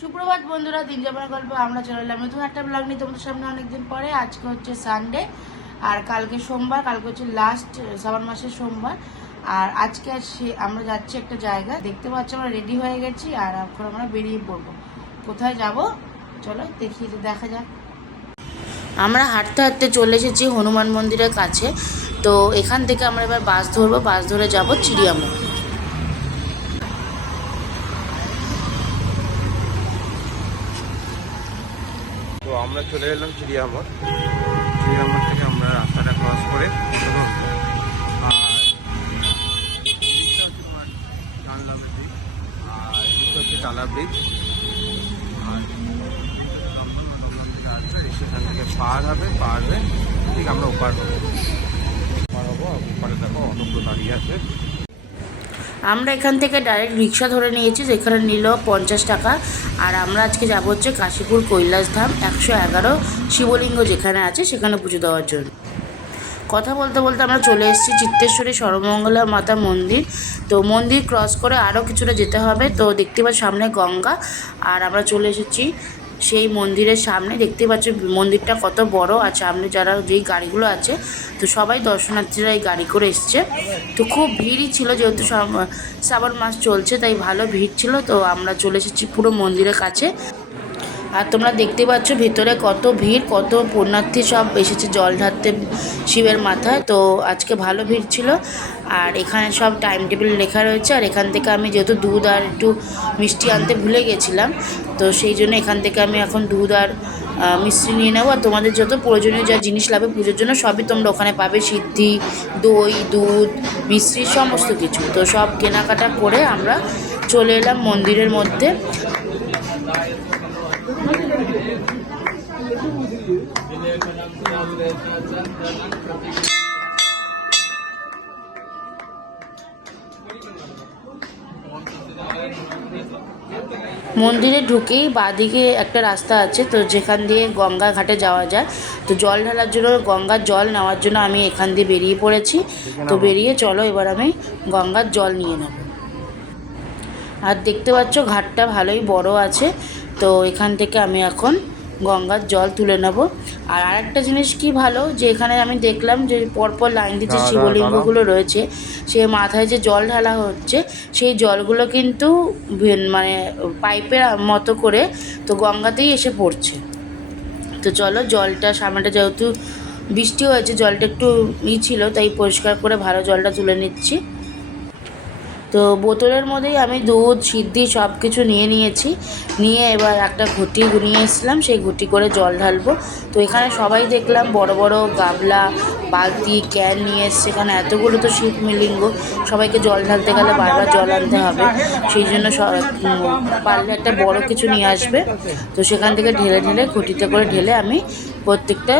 সুপ্রভাত বন্ধুরা, দিন যাপনের গল্প আমরা চলে এলাম নতুন একটা ব্লগ নিয়ে তোমাদের সামনে অনেকদিন পরে। আজকে হচ্ছে সানডে আর কালকে সোমবার, কালকে হচ্ছে লাস্ট শ্রাবণ মাসের সোমবার। আর আজকে আমরা যাচ্ছি একটা জায়গা, দেখতে পাচ্ছি আমরা রেডি হয়ে গেছি আর এখন আমরা বেরিয়ে পড়বো। কোথায় যাব চলো দেখা যাক। আমরা হাঁটতে হাঁটতে চলে এসেছি হনুমান মন্দিরের কাছে। তো এখান থেকে আমরা এবার বাস ধরবো, বাস ধরে যাব চিড়িয়ামোড়। তো আমরা চলে এলাম চিড়িয়ামোড় থেকে আমরা রাস্তাটা ক্রস করে টালা ব্রিজ আর সেখান থেকে পার হয়ে ঠিক আমরা ওপার হবো ওপারে দেখো অনেকগুলো দাঁড়িয়ে আছে। আমরা এখান থেকে ডাইরেক্ট রিক্সা ধরে নিয়েছি, যেখানে নিল 50 টাকা। আর আমরা আজকে যাব হচ্ছে কাশীপুর কৈলাসধাম 111 শিবলিঙ্গ যেখানে আছে সেখানে পুজো দেওয়ার জন্য। কথা বলতে বলতে আমরা চলে এসেছি চিত্তেশ্বরী সর্বমঙ্গলা মাতা মন্দির। তো মন্দির ক্রস করে আরও কিছুটা যেতে হবে। তো দেখতে পাচ্ছি সামনে গঙ্গা, আর আমরা চলে এসেছি সেই মন্দিরের সামনে। দেখতে পাচ্ছি মন্দিরটা কত বড়। আর সামনে যেই গাড়িগুলো আছে, তো সবাই দর্শনার্থীরা এই গাড়ি করে এসছে। তো খুব ভিড়ই ছিল, যেহেতু শ্রাবণ মাস চলছে তাই ভালো ভিড় ছিল। তো আমরা চলে এসেছি পুরো মন্দিরের কাছে। আর তোমরা দেখতে পাচ্ছ ভেতরে কত ভিড়, কত পুণ্যার্থী সব এসেছে জল ঢালতে শিবের মাথায়। তো আজকে ভালো ভিড় ছিল। আর এখানে সব টাইম টেবিল লেখা রয়েছে। আর এখান থেকে আমি যেহেতু দুধ আর একটু মিষ্টি আনতে ভুলে গেছিলাম, তো সেই জন্য এখান থেকে আমি এখন দুধ আর মিষ্টি নিয়ে নেবো। আর তোমাদের যত প্রয়োজনীয় যা জিনিস লাগবে পুজোর জন্য সবই তোমরা ওখানে পাবে, সিদ্ধি, দই, দুধ, মিষ্টি, সমস্ত কিছু। তো সব কেনাকাটা করে আমরা চলে এলাম মন্দিরের মধ্যে। মন্দিরে ঢুকেই বাঁদিকে একটা রাস্তা আছে, তো যেখান দিয়ে গঙ্গা ঘাটে যাওয়া যায়। তো জল ঢালার জন্য, গঙ্গার জল নেওয়ার জন্য আমি এখান দিয়ে বেরিয়ে পড়েছি। তো বেরিয়ে চলো এবার আমি গঙ্গার জল নিয়ে নেব। আর দেখতে পাচ্ছ ঘাটটা ভালোই বড় আছে। তো এখান থেকে আমি এখন গঙ্গার জল তুলে নেব। আর আরেকটা জিনিস কি ভালো, যে এখানে আমি দেখলাম যে পরপর লাইন দিয়ে যে শিবলিঙ্গগুলো রয়েছে, সে মাথায় যে জল ঢালা হচ্ছে সেই জলগুলো কিন্তু মানে পাইপের মতো করে তো গঙ্গাতেই এসে পড়ছে। তো চলো জলটা সামনেটা, যেহেতু বৃষ্টি হয়েছে জলটা একটু ছিল, তাই পরিষ্কার করে ভালো জলটা তুলে নিচ্ছি। তো বোতলের মধ্যেই আমি দুধ, সিদ্ধি সব কিছু নিয়েছি। নিয়ে এবার একটা ঘটি নিয়ে এসেছিলাম, সেই ঘটি করে জল ঢালবো। তো এখানে সবাই দেখলাম বড় বড় গামলা, বালতি, ক্যান নিয়ে এসছে। এখানে এতগুলো তো শিবলিঙ্গ, সবাইকে জল ঢালতে গেলে বারবার জল আনতে হবে, সেই জন্য পারলে একটা বড় কিছু নিয়ে আসবে। তো সেখান থেকে ঢেলে ঘটিতে করে ঢেলে আমি প্রত্যেকটা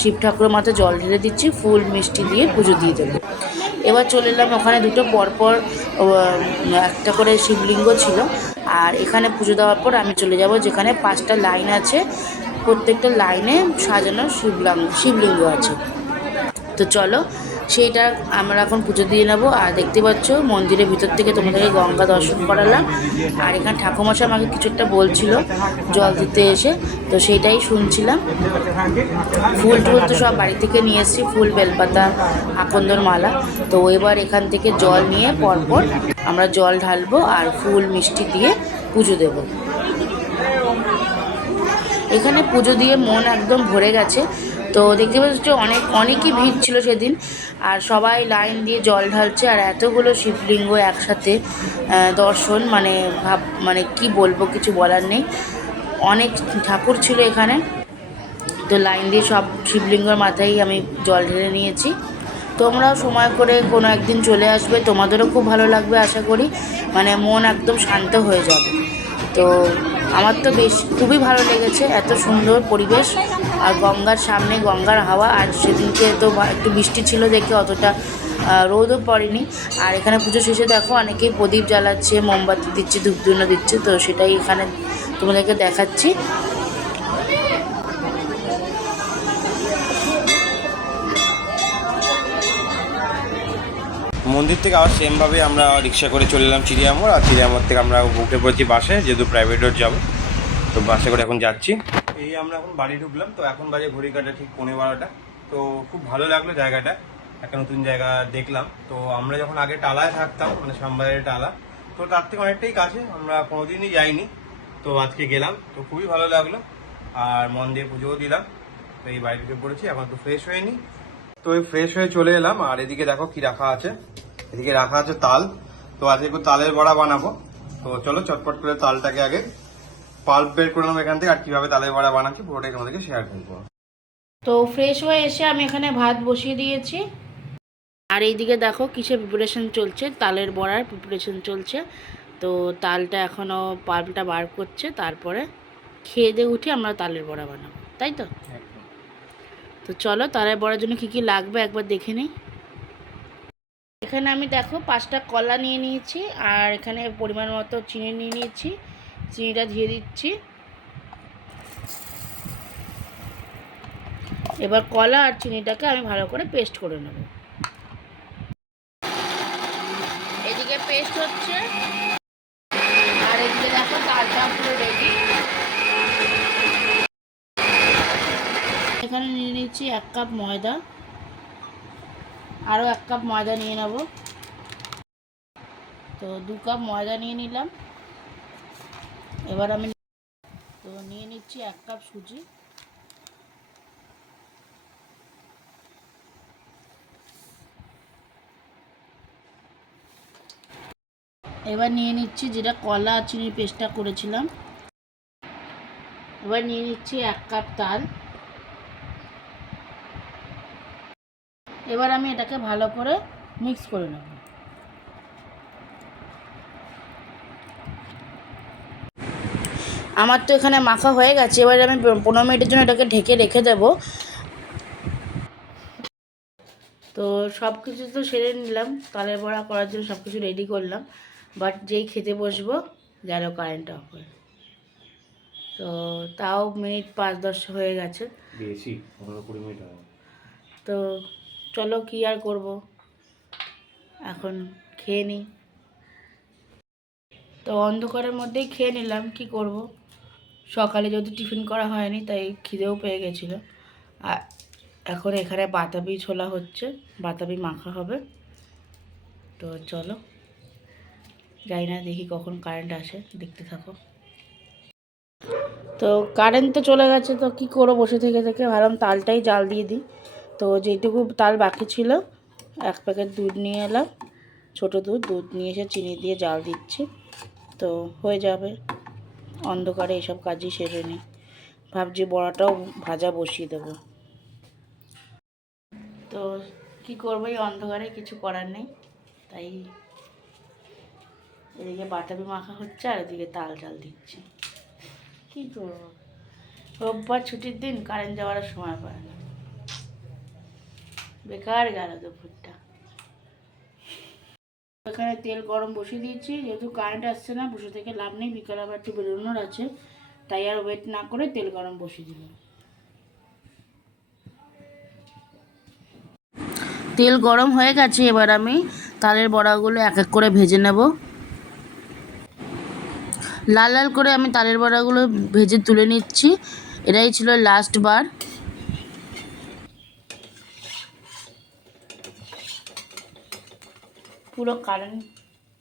শিব ঠাকুরের মাথায় জল ঢেলে দিচ্ছি, ফুল মিষ্টি দিয়ে পুজো দিয়ে দেবো। এবার চলে এলাম, ওখানে দুটো পরপর একটা করে শিবলিঙ্গ ছিল। আর এখানে পুজো দেওয়ার পর আমি চলে যাব যেখানে 5টা লাইন আছে, প্রত্যেকটা লাইনে সাজানো শিবলিঙ্গ আছে। তো চলো সেইটা আমরা এখন পুজো দিয়ে নেবো। আর দেখতে পাচ্ছ মন্দিরের ভিতর থেকে তোমাদেরকে গঙ্গা দর্শন করালাম। আর এখানে ঠাকুরমশাই আমাকে কিছু একটা বলছিল জল দিতে এসে, তো সেইটাই শুনছিলাম। ফুল টুল তো সব বাড়ি থেকে নিয়ে এসেছি, ফুল, বেলপাতা, আকন্দর মালা। তো এবার এখান থেকে জল নিয়ে পরপর আমরা জল ঢালবো আর ফুল মিষ্টি দিয়ে পুজো দেব। এখানে পুজো দিয়ে মন একদম ভরে গেছে। তো দেখতে পাচ্ছ অনেকই ভিড় ছিল সেদিন। আর সবাই লাইন দিয়ে জল ঢালছে। আর এতগুলো শিবলিঙ্গ একসাথে দর্শন, মানে কি বলবো, কিছু বলার নেই। অনেক ঠাকুর ছিল এখানে। তো লাইন দিয়ে সব শিবলিঙ্গর মাথায় আমি জল ঢেলে নিয়েছি। তোমরাও সময় করে কোনো একদিন চলে আসবে, তোমাদেরও খুব ভালো লাগবে আশা করি। মানে মন একদম শান্ত হয়ে যাবে। তো আমার তো খুবই ভালো লেগেছে, এত সুন্দর পরিবেশ। আর গঙ্গার সামনে গঙ্গার হাওয়া। আর সেদিনকে তো একটু বৃষ্টি ছিল দেখে অতটা রোদও পড়েনি। আর এখানে পুজো শেষে দেখো অনেকেই প্রদীপ জ্বালাচ্ছে, মোমবাতি দিচ্ছে, ধূপধুনো দিচ্ছে। তো সেটাই এখানে তোমাদেরকে দেখাচ্ছি। মন্দির থেকে আবার সেমভাবে আমরা রিক্সা করে চলে এলাম চিড়িয়ামোড়। আর চিড়িয়ামোড় থেকে আমরা উঠে পড়েছি বাসে, যেহেতু প্রাইভেট রোড যাবো। তো বাসে করে এখন যাচ্ছি। এই আমরা এখন বাড়ি ঢুকলাম। তো এখন বাজে ঘড়ি কাটা ঠিক 11:15। তো খুব ভালো লাগলো জায়গাটা, একটা নতুন জায়গা দেখলাম। তো আমরা যখন আগে টালায় থাকতাম, মানে শ্যামবাজারের টালা, তো তার থেকে অনেকটাই কাছে, আমরা কোনোদিনই যাইনি। তো আজকে গেলাম, তো খুবই ভালো লাগলো। আর মন দিয়ে পুজোও দিলাম। তো এই বাড়ি ঢুকে পড়েছি, এখন তো ফ্রেশ হয়ে নি। তো এই ফ্রেশ হয়ে চলে এলাম। আর এদিকে দেখো কি রাখা আছে, এদিকে রাখা আছে তাল। তো আজকে একটু তালের বড়া বানাবো। তো চলো চটপট করে তালটাকে আগে পাল্প বের করে নেবো এখান থেকে, আর কিভাবে তালের বড়া বানাচ্ছি পুরোটাই তোমাদেরকে শেয়ার করবো। তো ফ্রেশ হয়ে এসে আমি এখানে ভাত বসিয়ে দিয়েছি। আর এইদিকে দেখো কিসের প্রিপারেশন চলছে, তালের বড়ার প্রিপারেশন চলছে। তো তালটা এখনও পাল্পটা বার করছে, তারপরে খেয়ে দিয়ে উঠে আমরা তালের বড়া বানাবো, তাই তো? তো চলো তালের বড়ার জন্য কী কী লাগবে একবার দেখে নিই। এখানে আমি দেখো 5টা কলা নিয়ে নিয়েছি, আর এখানে পরিমাণ মতো চিনি নিয়ে নিয়েছি। চিনিটা দিয়ে দিচ্ছি। এবার কলা আর চিনিটাকে আমি ভালো করে পেস্ট করে নেব। এদিকে পেস্ট হচ্ছে, আর এদিকে দেখো তালটা পুরো রেডি। এখানে নিয়ে নিচ্ছি 1 কাপ ময়দা, আরও 1 কাপ ময়দা নিয়ে নেব। তো 2 কাপ ময়দা নিয়ে নিলাম। এবার আমি তো নিয়ে নিচ্ছি 1 কাপ সুজি। এবার নিয়ে নিচ্ছি যেটা কলা আর চিনির পেস্টটা করেছিলাম। এবার নিয়ে নিচ্ছি 1 কাপ তাল। এবার আমি এটাকে ভালো করে মিক্স করে নেব। আমার তো এখানে মাখা হয়ে গেছে। এবার আমি 15 মিনিটের জন্য এটাকে ঢেকে রেখে দেব। তো সব কিছু তো সেরে নিলাম, তালের বড়া করার জন্য সব কিছু রেডি করলাম। বাট যেই খেতে বসবো গেল কারেন্ট অফ হয়ে। তো তাও মিনিট 5-10 হয়ে গেছে, বেশি 15-20 মিনিট হয়। তো চলো কি আর করব, এখন খেয়ে নিই। তো অন্ধকারের মধ্যেই খেয়ে নিলাম, কি করব। সকালে যদি টিফিন করা হয়নি তাই খিদেও পেয়ে গেছিলো। আর এখন এখানে বাতাবি ছোলা হচ্ছে, বাতাবি মাখা হবে। তো চলো, যাই না, দেখি কখন কারেন্ট আসে, দেখতে থাকো। তো কারেন্ট তো চলে গেছে, তো কি করবো বসে থেকে থেকে, ভাবলাম তালটাই জাল দিয়ে দিই। তো যেটুকু তাল বাকি ছিল 1 প্যাকেট দুধ নিয়ে এলাম, ছোটো দুধ নিয়ে এসে চিনি দিয়ে জাল দিচ্ছি। তো হয়ে যাবে, অন্ধকারে এইসব কাজই সেরে নিই। ভাবছি বড়াটাও ভাজা বসিয়ে দেবো। তো কি করবো, এই অন্ধকারে কিছু করার নেই, তাই এদিকে বাতাবি মাখা হচ্ছে আর এদিকে তাল জাল দিচ্ছি। কি করবো, রোববার ছুটির দিন কারেন্ট যাওয়ার সময় পায় না, বেকার গেল দুপুরটা। এখানে তেল গরম বসিয়ে দিয়েছি, যেহেতু কারেন্ট আসছে না বসে থেকে লাভ নেই, বিকালে আবার একটু বেরোনোর আছে, তাই আর ওয়েট না করে তেল গরম বসিয়ে দিলাম। তেল গরম হয়ে গেছে, এবার আমি তালের বড়াগুলো এক এক করে ভেজে নেব। লাল লাল করে আমি তালের বড়াগুলো ভেজে তুলে নিচ্ছি। এটাই ছিল লাস্ট বার। পুরো কারেন্ট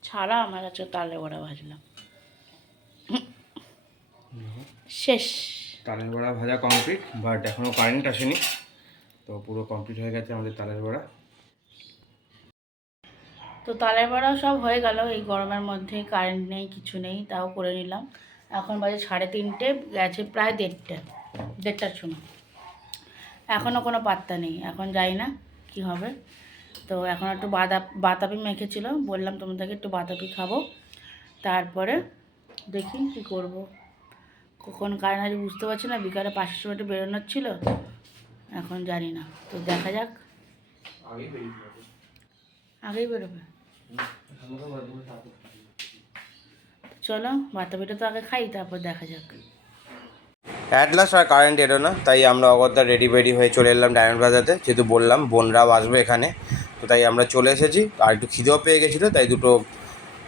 ছাড়া আমার কাছে তালের বড়া ভাজলাম, শেষ। তালের বড়া ভাজা কমপ্লিট, বাট এখনও কারেন্ট আসেনি। তো পুরো কমপ্লিট হয়ে গেছে আমাদের তালের বড়া। তো তালের বড়াও সব হয়ে গেল, এই গরমের মধ্যে কারেন্ট নেই কিছু নেই, তাও করে নিলাম। এখন বাজে 3:30, গেছে প্রায় 1:30টার সময়, এখনও কোনো পাত্তা নেই। এখন যাই না কি হবে। তো এখন একটু বাতাবি মেখেছিল, বললাম তোমাদেরকে একটু বাতাবি খাবো, তারপরে দেখি কী করব। কখন কারেন্ট আছে বুঝতে পারছি না, বিকালে 5টার সময় একটু বেরোনোর ছিল, এখন জানি না। তো দেখা যাক, আগেই বেরোবে। চলো বাতাবিটা তো আগে খাই, তারপর দেখা যাক। অ্যাট লাস্ট আর কারেন্ট এলো না, তাই আমরা অগত্যা রেডি হয়ে চলে এলাম ডায়মন্ড প্লাজাতে। যেহেতু বললাম বোনরাও আসবে এখানে, তো তাই আমরা চলে এসেছি। আর একটু খিদেও পেয়ে গেছিলো, তাই দুটো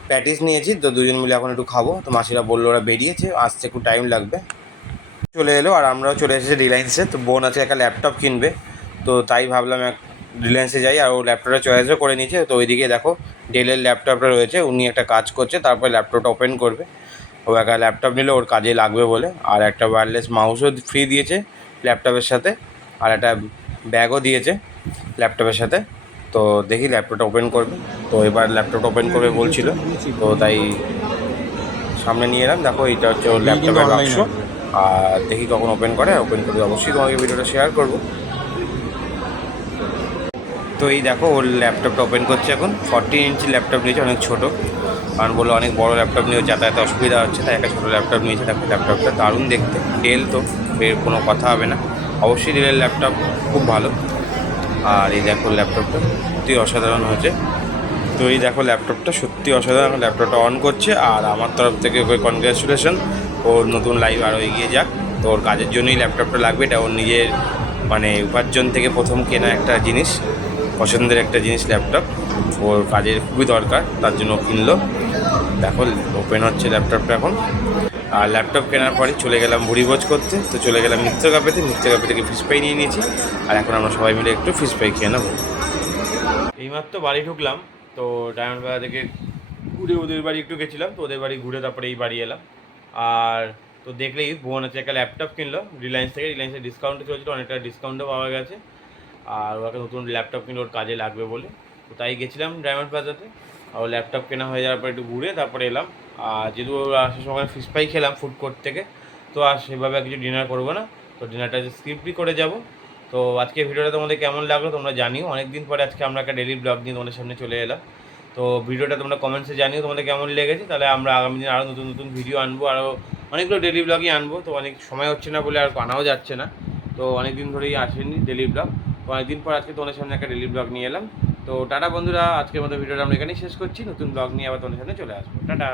প্যাটিস নিয়েছি, তো দুজন মিলে এখন একটু খাবো। তো মাসিরা বললো ওরা বেরিয়েছে, আসতে একটু টাইম লাগবে। চলে এলো আর আমরাও চলে এসেছি রিলায়েন্সে। তো বোন আছে একটা ল্যাপটপ কিনবে, তো তাই ভাবলাম রিলায়েন্সে যাই। আর ও ল্যাপটপটা চয়েসও করে নিয়েছে। তো ওইদিকে দেখো ডেলের ল্যাপটপটা রয়েছে, উনি একটা কাজ করছে, তারপরে ল্যাপটপটা ওপেন করবে। ও একটা ল্যাপটপ নিলে ওর কাজে লাগবে বলে। আর একটা ওয়্যারলেস মাউসও ফ্রি দিয়েছে ল্যাপটপের সাথে, আর একটা ব্যাগও দিয়েছে ল্যাপটপের সাথে। তো দেখি ল্যাপটপটা ওপেন করবে। তো এবার ল্যাপটপটা ওপেন করবে বলছিল, তো তাই সামনে নিয়ে এলাম। দেখো এইটা হচ্ছে ওর ল্যাপটপের বাক্স। আর দেখি কখন ওপেন করে, ওপেন করে অবশ্যই তোমাকে ভিডিওটা শেয়ার করবো। তো এই দেখো ওর ল্যাপটপটা ওপেন করছে এখন। 14 ইঞ্চি ল্যাপটপ নিয়েছে, অনেক ছোটো, কারণ বললো অনেক বড় ল্যাপটপ নিয়ে যাতায়াতে অসুবিধা হচ্ছে, তাই একটা ছোটো ল্যাপটপ নিয়েছে। দেখো ল্যাপটপটা দারুণ দেখতে, ডেল তো এর কোনো কথা হবে না, অবশ্যই ডেলের ল্যাপটপ খুব ভালো। আর এই দেখো ল্যাপটপটা সত্যি অসাধারণ হয়েছে। তো এই দেখো ল্যাপটপটা সত্যি অসাধারণ। ল্যাপটপটা অন করছে, আর আমার তরফ থেকে ওকে কনগ্রাচুলেশন, ওর নতুন লাইফ আরও এগিয়ে যাক। তো ওর কাজের জন্যই ল্যাপটপটা লাগবে, এটা ওর নিজের মানে উপার্জন থেকে প্রথম কেনা একটা জিনিস, পছন্দের একটা জিনিস ল্যাপটপ, ওর কাজের খুবই দরকার, তার জন্য কিনলো। দেখো ওপেন হচ্ছে ল্যাপটপটা এখন। আর ল্যাপটপ কেনার পরে চলে গেলাম ভুড়িভোজ করতে। তো চলে গেলাম মিত্র কাপেতে, মিত্র কাপে থেকে ফিশ ফ্রাই নিয়ে নিয়েছি, আর এখন আমরা সবাই মিলে একটু ফিশ ফ্রাই খেয়ে নেবো। এইমাত্র বাড়ি ঢুকলাম, তো ডায়মন্ড বাজার থেকে ঘুরে ওদের বাড়ি একটু গেছিলাম, তো ওদের বাড়ি ঘুরে তারপরে এই বাড়ি এলাম। আর তো দেখলেই বোন আছে একটা ল্যাপটপ কিনলো রিলায়েন্স থেকে, রিলায়েন্সে ডিসকাউন্টে চলছিল, অনেকটা ডিসকাউন্টও পাওয়া গেছে। আর ওকে নতুন ল্যাপটপ কিনলো ওর কাজে লাগবে বলে, তো তাই গেছিলাম ডায়মন্ড প্লাজাতে। আর ল্যাপটপ কেনা হয়ে যাওয়ার পর একটু ঘুরে তারপরে এলাম। আর যেহেতু আসার সময় ফিশ ফ্রাই খেলাম ফুড কোর্ট থেকে, তো আর সেভাবে কিছু ডিনার করবো না, তো ডিনারটা স্কিপই করে যাব। তো আজকে ভিডিওটা তোমাদের কেমন লাগলো তোমরা জানিও। অনেকদিন পরে আজকে আমরা একটা ডেলি ব্লগ নিয়ে তোমাদের সামনে চলে এলাম। তো ভিডিওটা তোমরা কমেন্টসে জানিও তোমাদের কেমন লেগেছে, তাহলে আমরা আগামী দিন আরও নতুন নতুন ভিডিও আনবো, আরও অনেকগুলো ডেলি ব্লগই আনবো। তো অনেক সময় হচ্ছে না বলে আর আনাও যাচ্ছে না, তো অনেক দিন ধরেই আসেনি ডেলি ব্লগ। তো অনেকদিন পর আজকে তোমাদের সামনে একটা ডেলি ব্লগ নিয়ে এলাম। তো টাটা বন্ধুরা, আজকের মতো ভিডিওটা আমরা এখানেই শেষ করছি। নতুন ব্লগ নিয়ে আবার তোমাদের সামনে চলে আসবো। টাটা।